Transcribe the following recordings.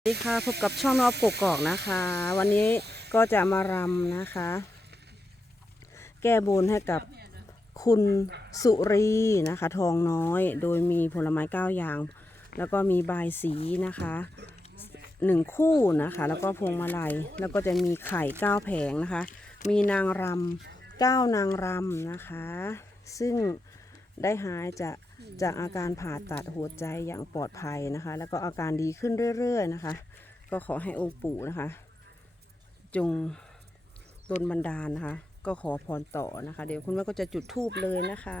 สวัสดีค่ะพบกับช่องนอบกกอกนะคะ วันนี้ก็จะมารำนะคะ แก้บนให้กับคุณสุรีนะคะ ทองน้อยโดยมีผลไม้เก้าอย่าง แล้วก็มีใบสีนะคะหนึ่งคู่นะคะ แล้วก็พวงมาลัยแล้วก็จะมีไข่เก้าแผงนะคะ มีนางรำเก้านางรำนะคะ ซึ่งได้หายจาก จากอาการผ่าตัดหัวใจอย่างปลอดภัยนะคะ แล้วก็อาการดีขึ้นเรื่อย ๆ นะคะ ก็ขอให้องค์ปู่นะคะ จงดลบันดาลนะคะ ก็ขอพรต่อนะคะ เดี๋ยวคุณแม่ก็จะจุดธูปเลยนะคะ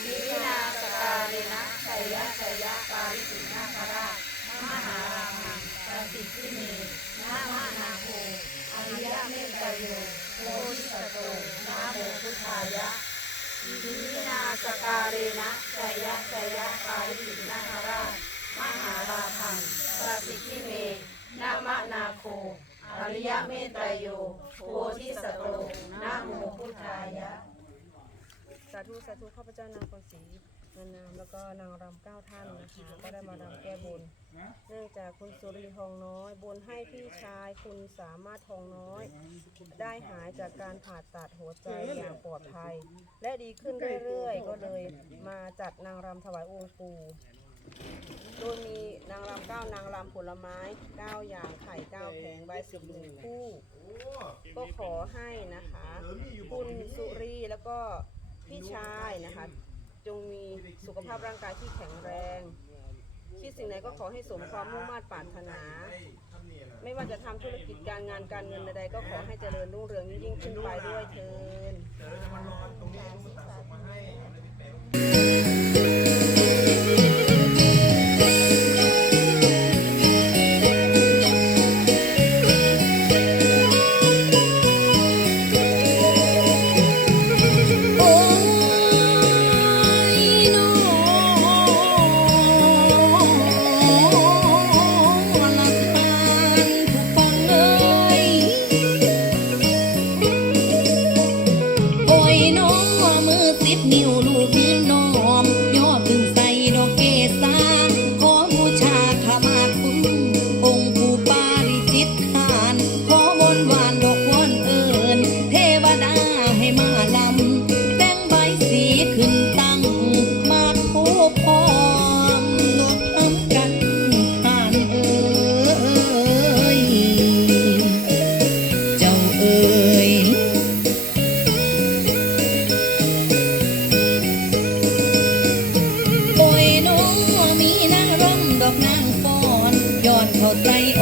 วินาสการเรนะชัยยะชัยยะปาริจิตนาคราชมหาราพังปาปิทิเมนะมะนาโคอริยะเมตไตโยโพธิสัตโตนะโมพุทธายะวินาสการเรนะชัยยะชัยยะปาริจิตนาคราชมหาราพังประสิทธิเมนามะนาโคอริยเมตไตโยโพธิสตโตนะโมพุทธายะ ธุสาธุข้าพเจ้านางคนศรีนานามแล้วก็นางรำเก้าท่านนะคะก็ได้มารำแก้บน เนื่องจากคุณสุรีทองน้อย บนให้พี่ชายคุณสามารถทองน้อย ได้หายจากการผ่าตัดหัวใจอย่างปลอดภัย และดีขึ้นเรื่อยๆ ก็เลยมาจัดนางรำถวายองค์ปู่โดยมีนางรำเก้านางรำผลไม้เก้าอย่างไข่เก้าแผงใบสิบหนึ่งคู่ ก็ขอให้นะคะ คุณสุรีแล้วก็ พี่ชายนะคะ จงมีสุขภาพร่างกายที่แข็งแรง คิดสิ่งไหนก็ขอให้สมความมุ่งมั่นปรารถนา ไม่ว่าจะทำธุรกิจการงานการเงินใดๆก็ขอให้เจริญรุ่งเรืองยิ่งขึ้นไปด้วยเทินโอสิ อนย้อนเข้าใจ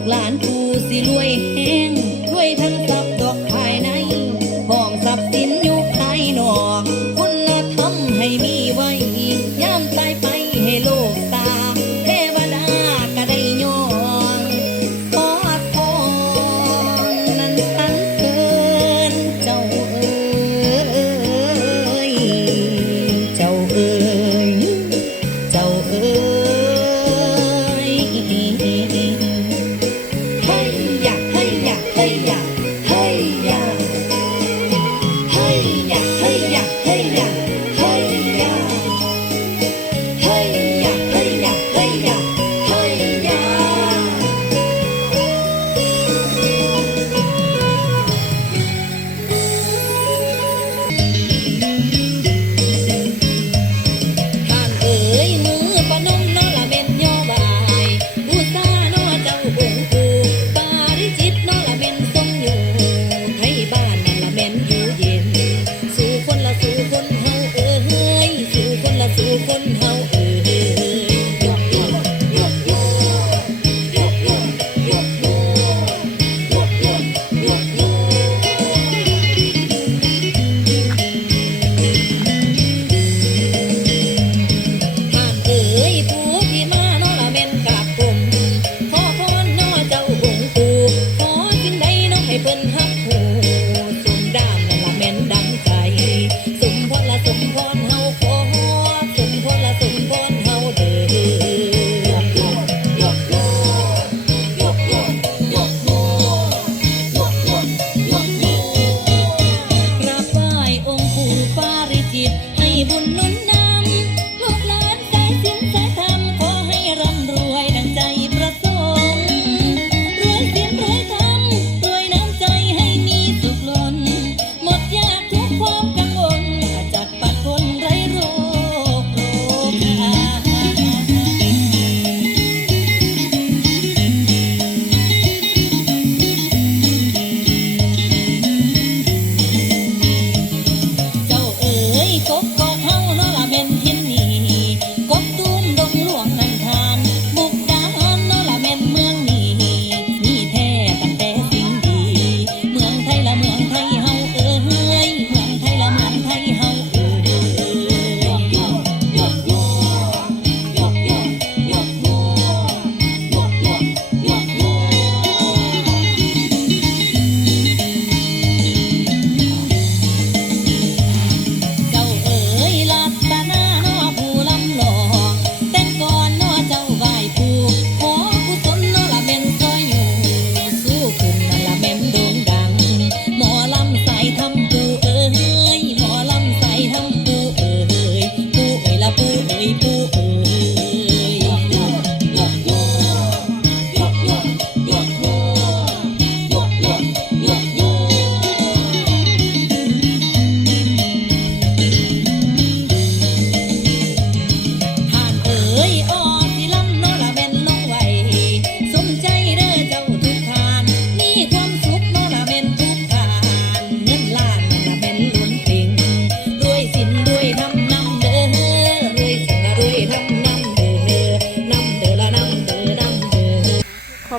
กหลานผู้สิรวยแห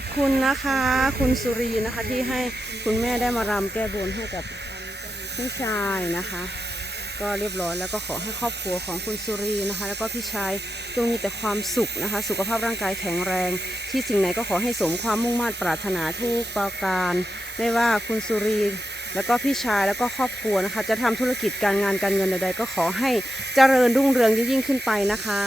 อบคุณนะคะ คุณสุรีนะคะที่ให้คุณแม่ได้มารำแก้บนให้กับพี่ชายนะคะ ก็เรียบร้อยแล้วก็ขอให้ครอบครัวของคุณสุรีนะคะ แล้วก็พี่ชายจงมีแต่ความสุขนะคะ สุขภาพร่างกายแข็งแรง ที่สิ่งไหนก็ขอให้สมความมุ่งมั่นปรารถนาทุกประการ ไม่ว่าคุณสุรีแล้วก็พี่ชายแล้วก็ครอบครัวนะคะ จะทำธุรกิจการงานการเงินใดๆก็ขอให้เจริญรุ่งเรืองยิ่งขึ้นไปนะคะ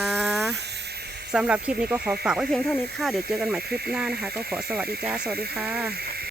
สำหรับคลิปนี้ก็ขอฝากไว้เพียงเท่านี้ค่ะ เดี๋ยวเจอกันใหม่คลิปหน้านะคะ ก็ขอสวัสดีจ้า สวัสดีค่ะ